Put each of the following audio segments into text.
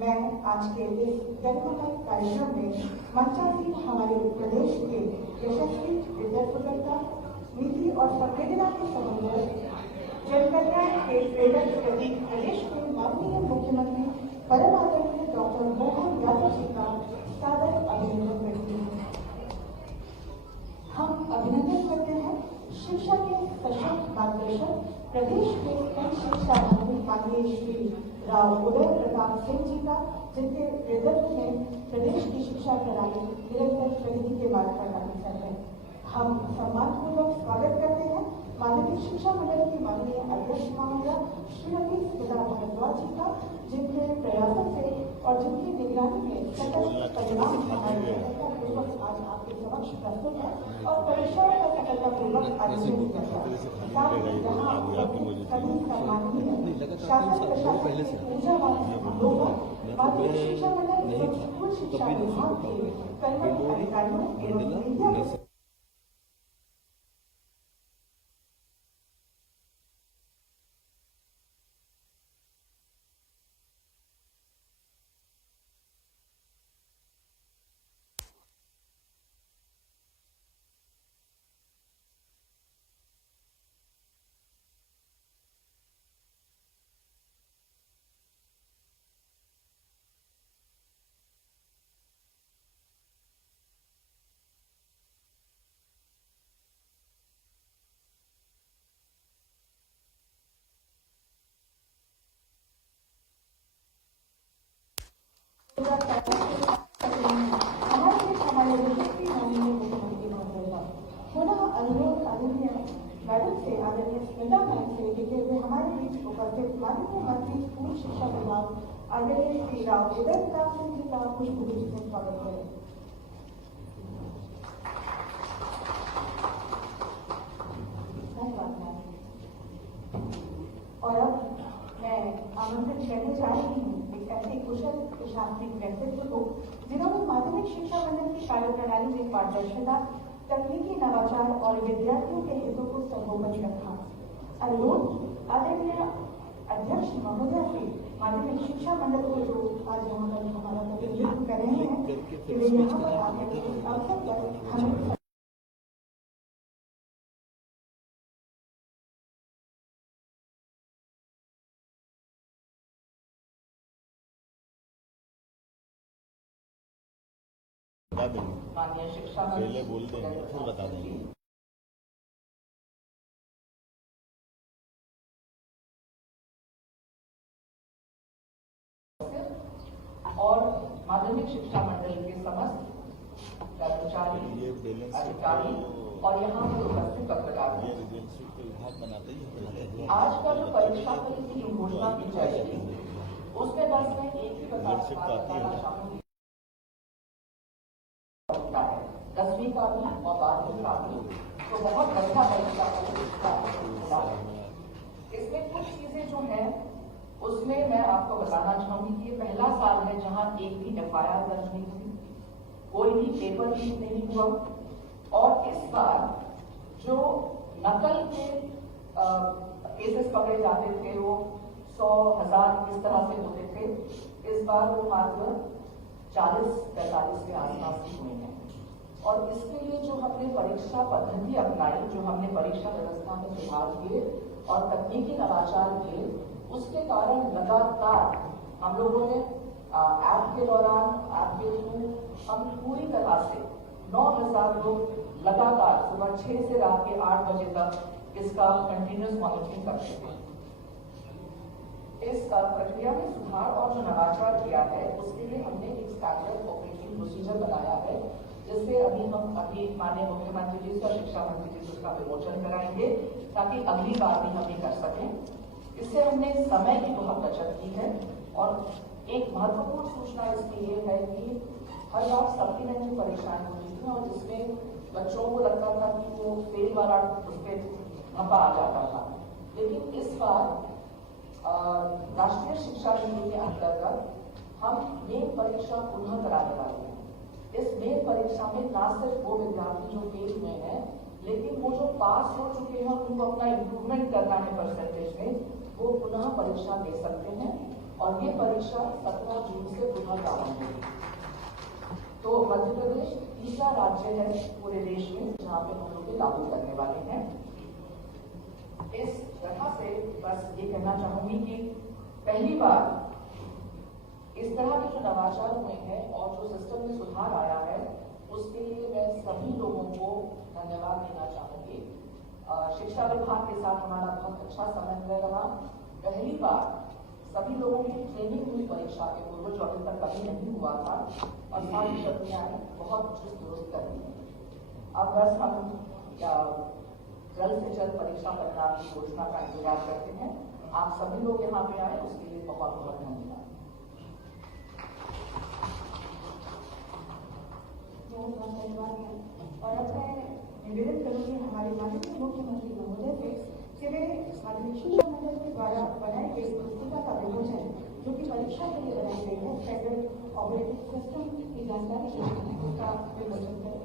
मैं आज के इस जनमत कार्यक्रम में मंचासीन हमारे प्रदेश के यशस्वी विद्यार्थीकर्ता नीति और संवेदना के समन्वय जनकल्याण के प्रेरक प्रतीक प्रदेश के माननीय मुख्यमंत्री परम आदरणीय डॉक्टर मोहन यादव जी का सादर अभिनंदन करते हैं। हम अभिनंदन करते हैं शिक्षा के सशक्त मार्गदर्शक प्रदेश के कई शिक्षा मंत्री माननीय श्री राव उदय प्रताप सिंह जी का, जिनके नेतृत्व में प्रदेश की शिक्षा प्रणाली निरंतर प्रगति के मार्ग पर अग्रसर है। हम सम्मानपूर्वक स्वागत करते हैं माध्यमिक शिक्षा मंडल की माननीय अध्यक्ष महोदया श्रीमती स्मिता भारद्वाज जी का, जिनके प्रयासों से और जिनकी निगरानी में सतत परिणाम हमारे सफलतापूर्वक आज आपके समक्ष प्रस्तुत है और परीक्षाओं का सफलतापूर्वक आयोजन किया गया। साथ ही यहाँ सभी सम्माननीय शासन प्रशासन के ऊर्जावान लोगों, माध्यमिक शिक्षा मंडल एवं स्कूल शिक्षा विभाग के कर्मचारी अधिकारियों एवं मीडिया मैडम से आदरणीय स्मिता मैम से लिखे हुए हमारे बीच उपस्थित माननीय मंत्री स्कूल शिक्षा विभाग आदरणीय श्री राव उदय प्रताप सिंह जी का पुष्पगुच्छ से स्वागत करें। धन्यवाद मैम। और अब मैं आमंत्रित करने जा रही हूँ एक ऐसे कुशल प्रशासनिक व्यक्तित्व को जिन्होंने माध्यमिक शिक्षा मंडल की कार्यप्रणाली में पारदर्शिता, तकनीकी नवाचार और विद्यार्थियों के हितों को सर्वोपरि रखा। अनुरोध आदरणीय अध्यक्ष महोदय से माध्यमिक शिक्षा मंडल को जो आज यहाँ पर हमारा प्रतिनिधित्व कर रहे हैं कि वे यहाँ पर आकर इस अवसर पर हमें माननीय शिक्षा पहले बोल देंगे फिर बता देंगे। और माध्यमिक शिक्षा मंडल के समस्त कर्मचारी, अधिकारी और यहाँ पर उपस्थित पत्रकार, आज का जो परीक्षा की जो घोषणा की जाएगी उसमें बस मैं एक ही बताना चाहूंगी। 10वीं का भी और 12वीं का भी तो बहुत बढ़िया परीक्षा है। इसमें कुछ चीजें जो हैं उसमें मैं आपको बताना चाहूंगी कि ये पहला साल है जहां एक भी FIR दर्ज नहीं हुई, कोई भी पेपर लीक नहीं हुआ और इस बार जो नकल के केसेस पकड़े जाते थे वो 100,000 इस तरह से होते थे, इस बार वो मात्र 40-45 के आसपास ही हुए हैं। और इसके लिए जो हमने परीक्षा पद्धति अपनाई, जो हमने परीक्षा व्यवस्था में सुधार किए और तकनीकी नवाचार किए, उसके कारण लगातार हम लोगों ने ऐप के दौरान, ऐप के थ्रू हम पूरी तरह से 9,000 लोग लगातार सुबह 6 से रात के 8 बजे तक इसका कंटिन्यूस मॉनिटरिंग करते हैं। इस प्रक्रिया में सुधार और जो नवाचार किया है उसके लिए हमने एक स्टैंडर्ड ऑपरेटिंग प्रोसीजर बनाया है, जिससे अभी माननीय मुख्यमंत्री जी से और शिक्षा मंत्री जी से उसका विमोचन कराएंगे ताकि अगली बार भी हम ये कर सकें। इससे हमने समय की बहुत बचत की है और एक महत्वपूर्ण सूचना इसकी ये है कि हर बार सप्लीमेंट्री परीक्षाएं होती थी और जिसमें बच्चों को लगता था कि वो फेल वाला उस पर धब्बा आ जाता था, लेकिन इस बार राष्ट्रीय शिक्षा नीति के अंतर्गत हम मेन परीक्षा पुनः कराने वाले हैं। इस मेन परीक्षा में न सिर्फ वो विद्यार्थी जो फेल हुए हैं, लेकिन वो जो पास हो चुके हैं उनको अपना इम्प्रूवमेंट करना है परसेंटेज में, वो पुनः परीक्षा दे सकते हैं और ये परीक्षा 17 जून से पुनः प्रारंभ होगी। तो मध्य प्रदेश तीसरा राज्य है पूरे देश में जहाँ पे हम लोग लागू करने वाले हैं। इस तरह से बस ये कहना चाहूंगी कि पहली बार इस तरह के जो नवाचार हुए हैं और जो सिस्टम में सुधार आया है उसके लिए मैं सभी लोगों को धन्यवाद देना चाहूंगी। शिक्षा विभाग के साथ हमारा बहुत अच्छा समन्वय रहा। पहली बार सभी लोगों की ट्रेनिंग हुई परीक्षा के पूर्व, जो अभी तक कभी नहीं हुआ था, और सारी प्रक्रियाएं बहुत चुस्त दुरुस्त कर दी। अब बस हम जल्द से जल्द परीक्षा परिणाम की घोषणा का इंतजार करते हैं। आप सभी लोग यहाँ पे आए उसके लिए बहुत बहुत धन्यवाद। बहुत बहुत धन्यवाद है। और अब मैं निवेदन करूंगी हमारे माननीय मुख्यमंत्री महोदय से कि वे माध्यमिक शिक्षा मंडल के द्वारा बनाई गई पुस्तिका का विमोचन, जो कि परीक्षा के लिए बनाई गई है, फेडरल ऑपरेटिंग सिस्टम की जानकारी उसका विमोचन करें।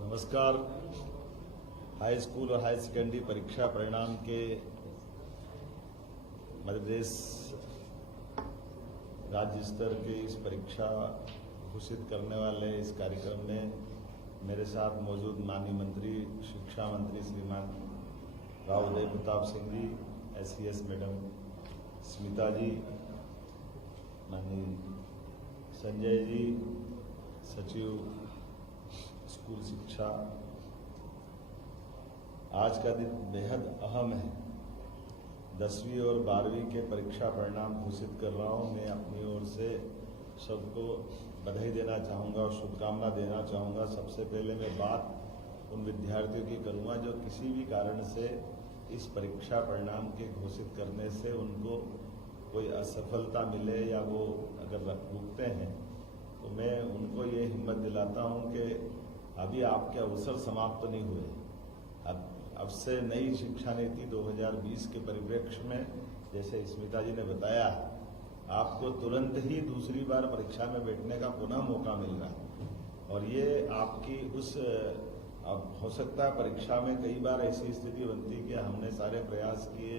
नमस्कार। हाई स्कूल और हाई सेकेंडरी परीक्षा परिणाम के मध्य प्रदेश राज्य स्तर के इस परीक्षा घोषित करने वाले इस कार्यक्रम में मेरे साथ मौजूद माननीय मंत्री शिक्षा मंत्री श्रीमान राव उदय प्रताप सिंह जी, SES मैडम स्मिता जी, माननीय संजय जी, सचिव स्कूल शिक्षा। आज का दिन बेहद अहम है। 10वीं और 12वीं के परीक्षा परिणाम घोषित कर रहा हूं। मैं अपनी ओर से सबको बधाई देना चाहूँगा और शुभकामना देना चाहूँगा। सबसे पहले मैं बात उन विद्यार्थियों की करूँगा जो किसी भी कारण से इस परीक्षा परिणाम के घोषित करने से उनको कोई असफलता मिले या वो अगर रुकते हैं, तो मैं उनको ये हिम्मत दिलाता हूँ कि अभी आपके अवसर समाप्त नहीं हुए। अब से नई शिक्षा नीति 2020 के परिप्रेक्ष्य में, जैसे स्मिता जी ने बताया, आपको तुरंत ही दूसरी बार परीक्षा में बैठने का पुनः मौका मिल रहा है। और ये आपकी उस अब हो सकता है परीक्षा में कई बार ऐसी स्थिति बनती कि हमने सारे प्रयास किए,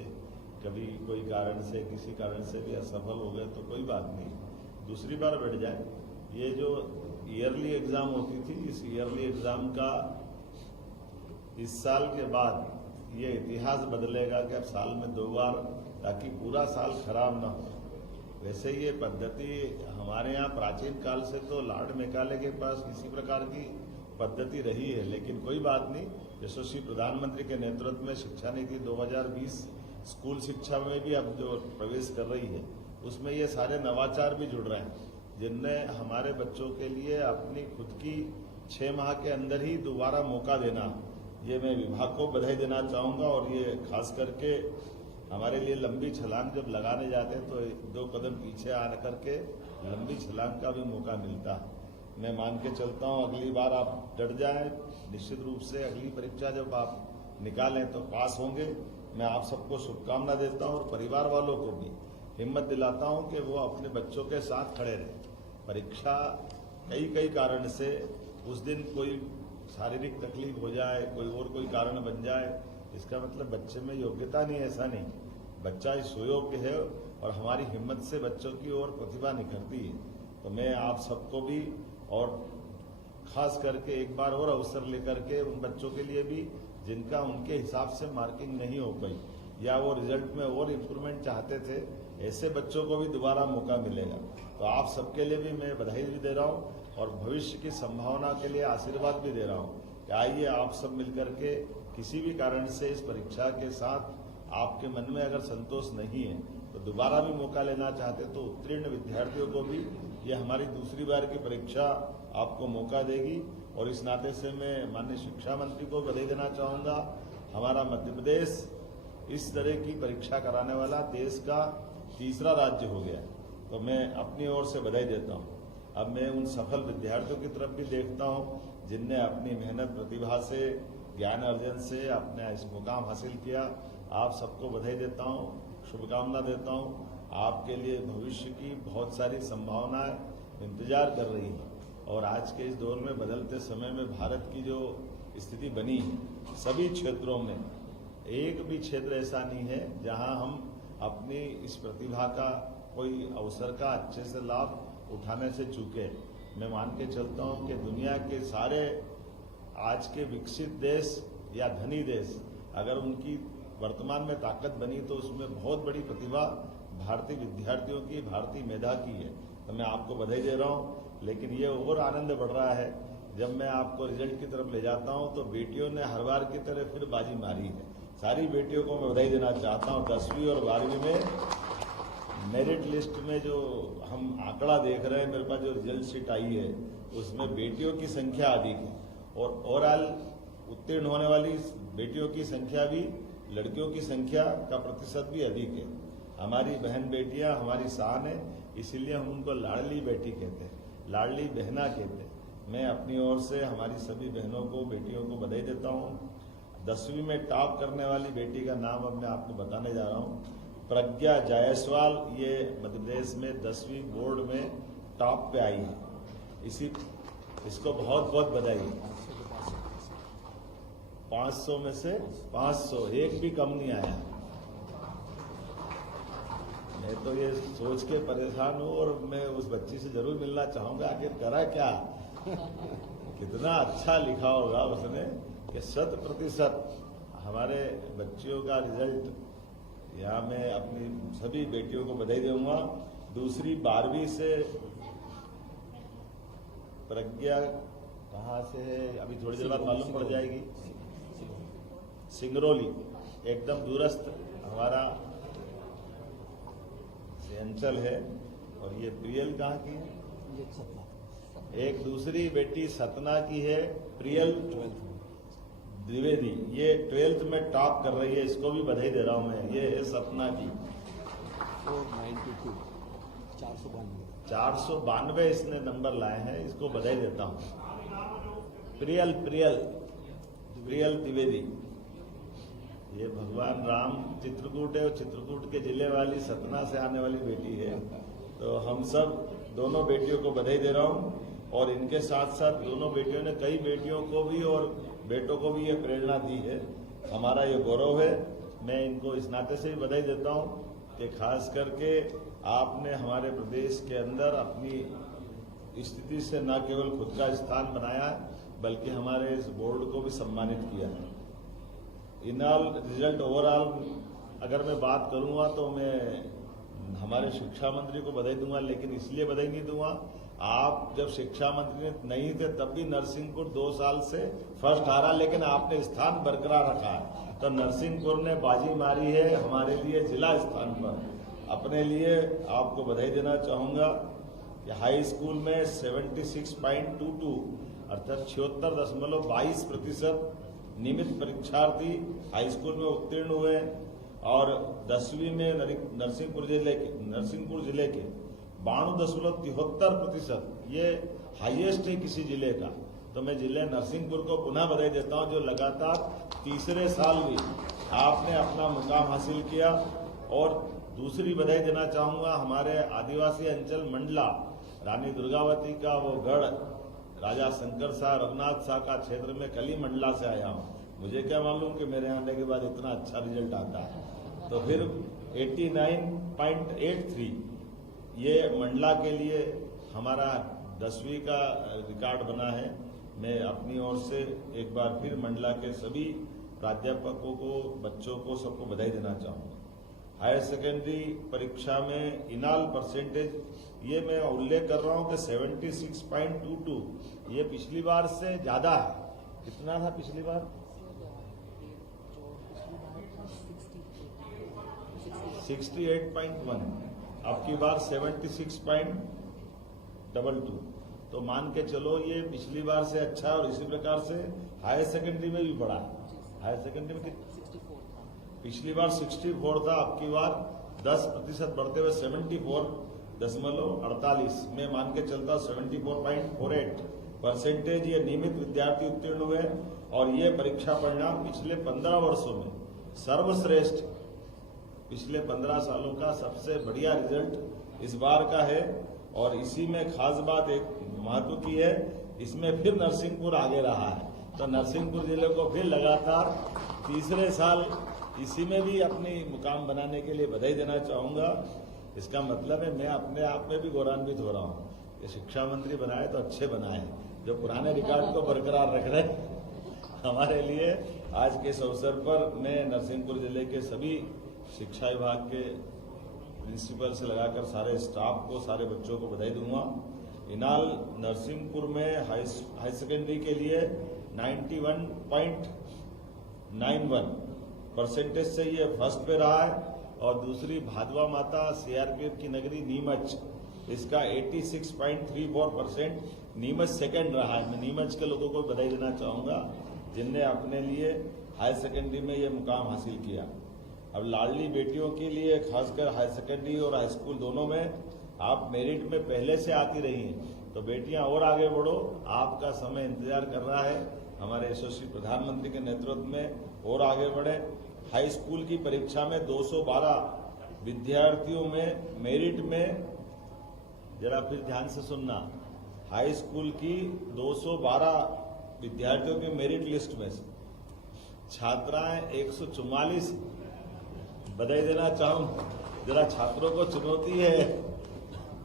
कभी कोई कारण से किसी कारण से भी असफल हो गए, तो कोई बात नहीं, दूसरी बार बैठ जाए। ये जो ईयरली एग्जाम होती थी, इस ईयरली एग्जाम का इस साल के बाद ये इतिहास बदलेगा कि अब साल में 2 बार, ताकि पूरा साल खराब ना हो। वैसे ये पद्धति हमारे यहाँ प्राचीन काल से तो लॉर्ड मैकाले के पास इसी प्रकार की पद्धति रही है, लेकिन कोई बात नहीं। यशस्वी प्रधानमंत्री के नेतृत्व में शिक्षा नीति 2020 स्कूल शिक्षा में भी अब जो प्रवेश कर रही है, उसमें ये सारे नवाचार भी जुड़ रहे हैं, जिनने हमारे बच्चों के लिए अपनी खुद की 6 माह के अंदर ही दोबारा मौका देना, ये मैं विभाग को बधाई देना चाहूँगा। और ये खास करके हमारे लिए लंबी छलांग जब लगाने जाते हैं तो 2 कदम पीछे आ करके लंबी छलांग का भी मौका मिलता है। मैं मान के चलता हूँ अगली बार आप डट जाएं, निश्चित रूप से अगली परीक्षा जब आप निकालें तो पास होंगे। मैं आप सबको शुभकामना देता हूँ और परिवार वालों को भी हिम्मत दिलाता हूँ कि वो अपने बच्चों के साथ खड़े रहें। परीक्षा कई कारण से उस दिन कोई शारीरिक तकलीफ हो जाए, कोई कारण बन जाए, इसका मतलब बच्चे में योग्यता नहीं, ऐसा नहीं। बच्चा सुयोग्य है और हमारी हिम्मत से बच्चों की ओर प्रतिभा निखरती है। तो मैं आप सबको भी और खास करके एक बार और अवसर लेकर के उन बच्चों के लिए भी जिनका उनके हिसाब से मार्किंग नहीं हो पाई या वो रिजल्ट में और इम्प्रूवमेंट चाहते थे, ऐसे बच्चों को भी दोबारा मौका मिलेगा। तो आप सबके लिए भी मैं बधाई भी दे रहा हूँ और भविष्य की संभावना के लिए आशीर्वाद भी दे रहा हूँ कि आइए आप सब मिलकर के किसी भी कारण से इस परीक्षा के साथ आपके मन में अगर संतोष नहीं है तो दोबारा भी मौका लेना चाहते तो उत्तीर्ण विद्यार्थियों को भी ये हमारी दूसरी बार की परीक्षा आपको मौका देगी। और इस नाते से मैं माननीय शिक्षा मंत्री को बधाई देना चाहूँगा। हमारा मध्य प्रदेश इस तरह की परीक्षा कराने वाला देश का तीसरा राज्य हो गया, तो मैं अपनी ओर से बधाई देता हूँ। अब मैं उन सफल विद्यार्थियों की तरफ भी देखता हूँ जिनने अपनी मेहनत प्रतिभा से, ज्ञान अर्जन से अपने इस मुकाम हासिल किया। आप सबको बधाई देता हूं, शुभकामना देता हूं। आपके लिए भविष्य की बहुत सारी संभावनाएं इंतजार कर रही हैं और आज के इस दौर में बदलते समय में भारत की जो स्थिति बनी है, सभी क्षेत्रों में एक भी क्षेत्र ऐसा नहीं है जहां हम अपनी इस प्रतिभा का कोई अवसर का अच्छे से लाभ उठाने से चूके। मैं मान के चलता हूं कि दुनिया के सारे आज के विकसित देश या धनी देश अगर उनकी वर्तमान में ताकत बनी तो उसमें बहुत बड़ी प्रतिभा भारतीय विद्यार्थियों की, भारतीय मेधा की है। तो मैं आपको बधाई दे रहा हूं। लेकिन ये और आनंद बढ़ रहा है जब मैं आपको रिजल्ट की तरफ ले जाता हूं तो बेटियों ने हर बार की तरह फिर बाजी मारी है। सारी बेटियों को मैं बधाई देना चाहता हूं। 10वीं और 12वीं में मेरिट लिस्ट में जो हम आंकड़ा देख रहे हैं, मेरे पास जो रिजल्ट शीट आई है उसमें बेटियों की संख्या अधिक है और ओवरऑल उत्तीर्ण होने वाली बेटियों की संख्या भी, लड़कियों की संख्या का प्रतिशत भी अधिक है। हमारी बहन बेटियां हमारी शान है, इसीलिए हम उनको लाडली बेटी कहते हैं, लाडली बहना कहते हैं। मैं अपनी ओर से हमारी सभी बहनों को, बेटियों को बधाई देता हूं। 10वीं में टॉप करने वाली बेटी का नाम अब मैं आपको बताने जा रहा हूं, प्रज्ञा जायसवाल। ये मध्य प्रदेश में 10वीं बोर्ड में टॉप पे आई है। इसको बहुत बहुत बधाई। 500 में से 500, एक भी कम नहीं आया। मैं तो ये सोच के परेशान हूं और मैं उस बच्ची से जरूर मिलना चाहूंगा, आखिर करा क्या, कितना अच्छा लिखा होगा उसने कि 100% हमारे बच्चियों का रिजल्ट। यहाँ मैं अपनी सभी बेटियों को बधाई दूंगा। दूसरी 12वीं से प्रज्ञा कहाँ से है अभी थोड़ी देर बाद मालूम पड़ जाएगी। सिंगरौली, एकदम दूरस्थ हमारा अंचल है। और ये प्रियल कहाँ की है? एक दूसरी बेटी सतना की है, प्रियल द्विवेदी। ये 12th में टॉप कर रही है, इसको भी बधाई दे रहा हूं मैं। ये है सतना की 492 इसने नंबर लाए हैं, इसको बधाई देता हूं। प्रियल द्विवेदी, ये भगवान राम चित्रकूट है और चित्रकूट के जिले वाली सतना से आने वाली बेटी है। तो हम सब दोनों बेटियों को बधाई दे रहा हूं और इनके साथ साथ दोनों बेटियों ने कई बेटियों को भी और बेटों को भी ये प्रेरणा दी है। हमारा ये गौरव है। मैं इनको इस नाते से भी बधाई देता हूं कि खास करके आपने हमारे प्रदेश के अंदर अपनी स्थिति से न केवल खुद का स्थान बनाया बल्कि हमारे इस बोर्ड को भी सम्मानित किया है। इनऑल रिजल्ट ओवरऑल अगर मैं बात करूंगा तो मैं हमारे शिक्षा मंत्री को बधाई दूंगा, लेकिन इसलिए बधाई नहीं दूंगा, आप जब शिक्षा मंत्री नहीं थे तब भी नरसिंहपुर 2 साल से फर्स्ट आ रहा, लेकिन आपने स्थान बरकरार रखा है। तो नरसिंहपुर ने बाजी मारी है हमारे लिए जिला स्थान पर। अपने लिए आपको बधाई देना चाहूंगा कि हाई स्कूल में 76.22 अर्थात 76.22% नियमित परीक्षार्थी हाई स्कूल में उत्तीर्ण हुए और 10वीं में नरसिंहपुर जिले के 92.73%, ये हाईएस्ट है किसी जिले का। तो मैं जिले नरसिंहपुर को पुनः बधाई देता हूं जो लगातार तीसरे साल भी आपने अपना मुकाम हासिल किया। और दूसरी बधाई देना चाहूंगा हमारे आदिवासी अंचल मंडला, रानी दुर्गावती का वो गढ़, राजा शंकर शाह, रघुनाथ शाह का क्षेत्र में कली मंडला से आया हूं। मुझे क्या मालूम कि मेरे आने के बाद इतना अच्छा रिजल्ट आता है। तो फिर 89.83 ये मंडला के लिए हमारा 10वीं का रिकॉर्ड बना है। मैं अपनी ओर से एक बार फिर मंडला के सभी प्राध्यापकों को, बच्चों को, सबको बधाई देना चाहूंगा। हायर सेकेंडरी परीक्षा में इनाल परसेंटेज ये मैं उल्लेख कर रहा हूं कि 76.22, ये पिछली बार से ज्यादा है। कितना था पिछली बार? 68.1, अब की बार 76.22। तो मान के चलो ये पिछली बार से अच्छा है। और इसी प्रकार से हायर सेकेंडरी में भी बढ़ा है। हायर सेकेंडरी में पिछली बार 64 था, अब की बार 10% बढ़ते हुए 74.48 में मान के चलता 74.48% ये नियमित विद्यार्थी उत्तीर्ण हुए। और ये परीक्षा परिणाम पिछले 15 वर्षों में सर्वश्रेष्ठ पिछले 15 सालों का सबसे बढ़िया रिजल्ट इस बार का है। और इसी में खास बात एक महत्व की है, इसमें फिर नरसिंहपुर आगे रहा है। तो नरसिंहपुर जिले को फिर लगातार तीसरे साल इसी में भी अपनी मुकाम बनाने के लिए बधाई देना चाहूंगा। इसका मतलब है मैं अपने आप में भी गौरवान्वित हो रहा हूँ कि शिक्षा मंत्री बनाए तो अच्छे बनाए, जो पुराने रिकॉर्ड को बरकरार रख रहे हमारे लिए। आज के इस अवसर पर मैं नरसिंहपुर जिले के सभी शिक्षा विभाग के प्रिंसिपल से लगाकर सारे स्टाफ को, सारे बच्चों को बधाई दूंगा। इनाल नरसिंहपुर में हाई सेकेंडरी के लिए 91.91% से ये फर्स्ट पे रहा है। और दूसरी भादवा माता सीआरपीएफ की नगरी नीमच, इसका 86.34%, नीमच सेकंड रहा है। मैं नीमच के लोगों को बधाई देना चाहूंगा जिनने अपने लिए हाई सेकेंडरी में ये मुकाम हासिल किया। अब लाडली बेटियों के लिए खासकर हाई सेकेंडरी और हाई स्कूल दोनों में आप मेरिट में पहले से आती रही हैं, तो बेटियां और आगे बढ़ो, आपका समय इंतजार कर रहा है। हमारे यशस्वी प्रधानमंत्री के नेतृत्व में और आगे बढ़े। हाई स्कूल की परीक्षा में 212 विद्यार्थियों में मेरिट में, जरा फिर ध्यान से सुनना, हाई स्कूल की 212 विद्यार्थियों के मेरिट लिस्ट में से छात्राएं 144, बधाई देना चाहूंगा। जरा छात्रों को चुनौती है,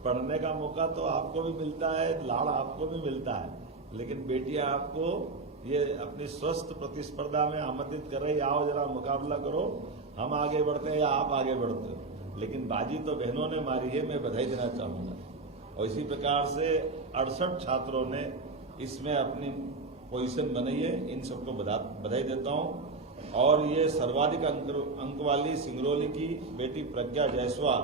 पढ़ने का मौका तो आपको भी मिलता है, लाड़ आपको भी मिलता है, लेकिन बेटियां आपको ये अपनी स्वस्थ प्रतिस्पर्धा में आमंत्रित कर रही, आओ जरा मुकाबला करो, हम आगे बढ़ते हैं या आप आगे बढ़ते हो। लेकिन बाजी तो बहनों ने मारी है, मैं बधाई देना चाहूंगा। और इसी प्रकार से 68 छात्रों ने इसमें अपनी पोजीशन बनाई है, इन सबको बधाई देता हूं। और ये सर्वाधिक अंक वाली सिंगरौली की बेटी प्रज्ञा जायसवाल,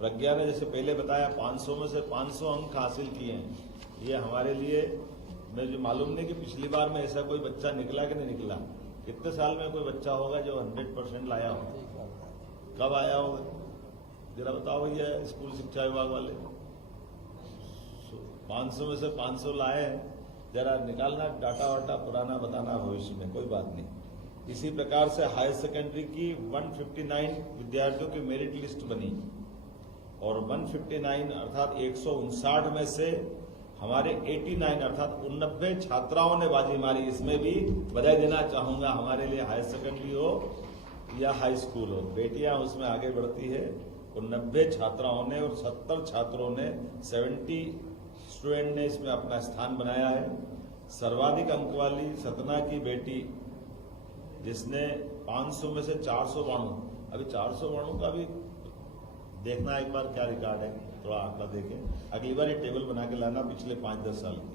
प्रज्ञा ने जैसे पहले बताया 500 में से 500 अंक हासिल किए हैं। ये हमारे लिए, मुझे मालूम नहीं कि पिछली बार में ऐसा कोई बच्चा निकला कि नहीं निकला। कितने साल में कोई बच्चा होगा जो 100% लाया हो? कब आया होगा जरा बताओ भैया, स्कूल शिक्षा विभाग वाले 500 में से 500 लाए हैं। जरा निकालना डाटा वाटा, पुराना बताना भविष्य में, कोई बात नहीं। इसी प्रकार से हायर सेकेंडरी की 159 विद्यार्थियों की मेरिट लिस्ट बनी और 159 अर्थात 159 में से हमारे 89 अर्थात 89 छात्राओं ने बाजी मारी। इसमें भी बधाई देना चाहूंगा। हमारे लिए हायर सेकेंडरी हो या हाई स्कूल हो, बेटियां उसमें आगे बढ़ती है। 89 छात्राओं ने और 70 छात्रों ने, 70 स्टूडेंट ने इसमें अपना स्थान बनाया है। सर्वाधिक अंक वाली सतना की बेटी जिसने 500 में से 492, अभी 492 का भी देखना एक बार क्या रिकॉर्ड है, थोड़ा आंकड़ा देखें। अगली बार ये टेबल बना के लाना पिछले 5-10 साल की।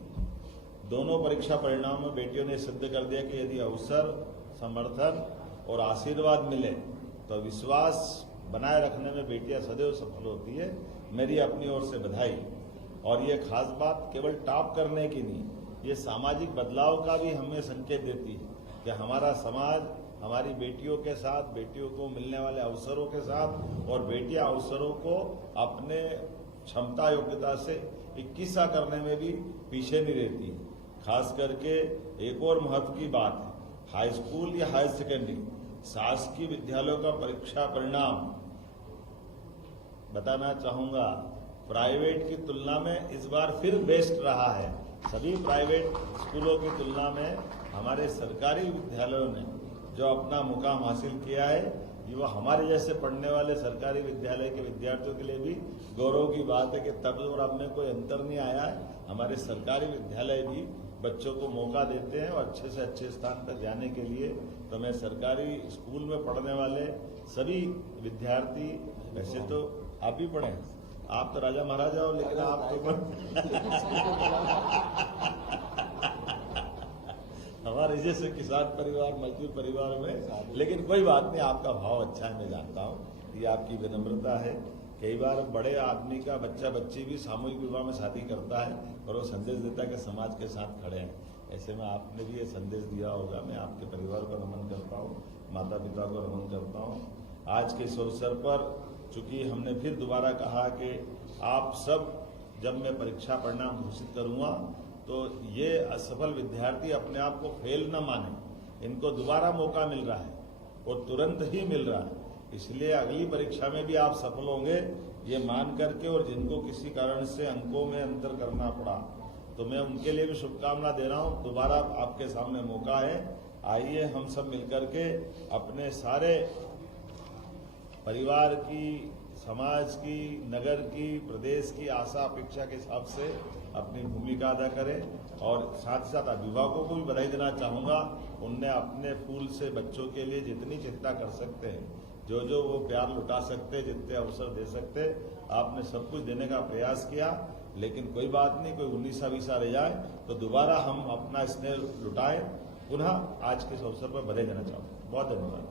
दोनों परीक्षा परिणाम में बेटियों ने सिद्ध कर दिया कि यदि अवसर, समर्थन और आशीर्वाद मिले तो विश्वास बनाए रखने में बेटियां सदैव सफल होती है। मेरी अपनी ओर से बधाई। और ये खास बात केवल टॉप करने की नहीं, ये सामाजिक बदलाव का भी हमें संकेत देती है कि हमारा समाज हमारी बेटियों के साथ, बेटियों को मिलने वाले अवसरों के साथ, और बेटियां अवसरों को अपने क्षमता योग्यता से 21 करने में भी पीछे नहीं रहती। खास करके एक और महत्व की बात है, हाई स्कूल या हायर सेकेंडरी शासकीय विद्यालयों का परीक्षा परिणाम बताना चाहूंगा, प्राइवेट की तुलना में इस बार फिर बेस्ट रहा है। सभी प्राइवेट स्कूलों की तुलना में हमारे सरकारी विद्यालयों ने जो अपना मुकाम हासिल किया है, ये वो हमारे जैसे पढ़ने वाले सरकारी विद्यालय के विद्यार्थियों के लिए भी गौरव की बात है कि तब और अब में कोई अंतर नहीं आया है। हमारे सरकारी विद्यालय भी बच्चों को मौका देते हैं और अच्छे से अच्छे स्थान पर जाने के लिए। तो मैं सरकारी स्कूल में पढ़ने वाले सभी विद्यार्थी, वैसे तो आप भी पढ़े, आप तो राजा महाराजा हो, लेकिन आप तो हमारे जैसे किसान परिवार, मजदूर परिवार में, लेकिन कोई बात नहीं, आपका भाव अच्छा है, मैं जानता हूँ। ये आपकी विनम्रता है। कई बार बड़े आदमी का बच्चा बच्ची भी सामूहिक विवाह में शादी करता है और वो संदेश देता है कि समाज के साथ खड़े हैं। ऐसे में आपने भी ये संदेश दिया होगा। मैं आपके परिवार को नमन करता हूँ, माता पिता को नमन करता हूँ। आज के इस अवसर पर चूंकि हमने फिर दोबारा कहा कि आप सब, जब मैं परीक्षा परिणाम घोषित करूंगा तो ये असफल विद्यार्थी अपने आप को फेल न माने, इनको दोबारा मौका मिल रहा है। वो तुरंत ही मिल रहा है। इसलिए अगली परीक्षा में भी आप सफल होंगे ये मान करके, और जिनको किसी कारण से अंकों में अंतर करना पड़ा तो मैं उनके लिए भी शुभकामना दे रहा हूं। दोबारा आपके सामने मौका है, आइए हम सब मिलकर के अपने सारे परिवार की, समाज की, नगर की, प्रदेश की आशा अपेक्षा के हिसाब से अपनी भूमिका अदा करें। और साथ ही साथ अभिभावकों को भी बधाई देना चाहूंगा, उनने अपने फूल से बच्चों के लिए जितनी चिंता कर सकते हैं, जो जो वो प्यार लुटा सकते, जितने अवसर दे सकते, आपने सब कुछ देने का प्रयास किया। लेकिन कोई बात नहीं, कोई 19-20 रह जाए तो दोबारा हम अपना स्नेह लुटाएं। पुनः आज के इस अवसर पर बधाई देना चाहूंगा। बहुत धन्यवाद।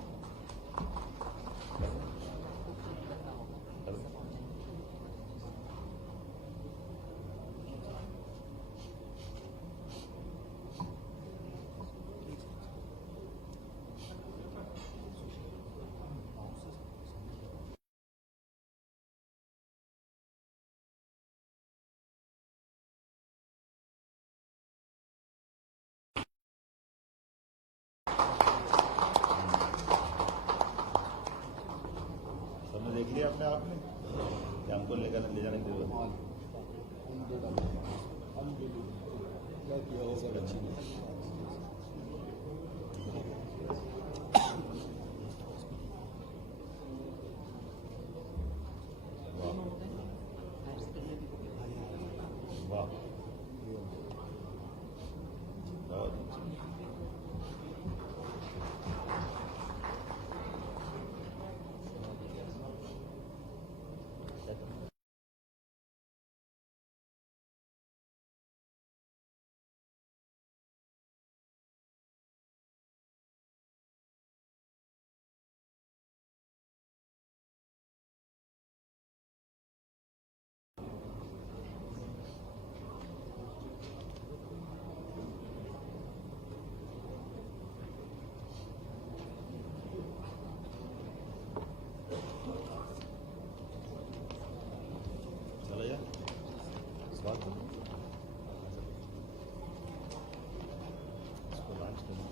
सबने देख लिया अपने आप में कि हमको ले जाने की जरूरत है। क्या किया वो सब अच्छी नहीं। वाह, बहुत अच्छा। चला जा स्वागत है। इसको लॉन्च करना।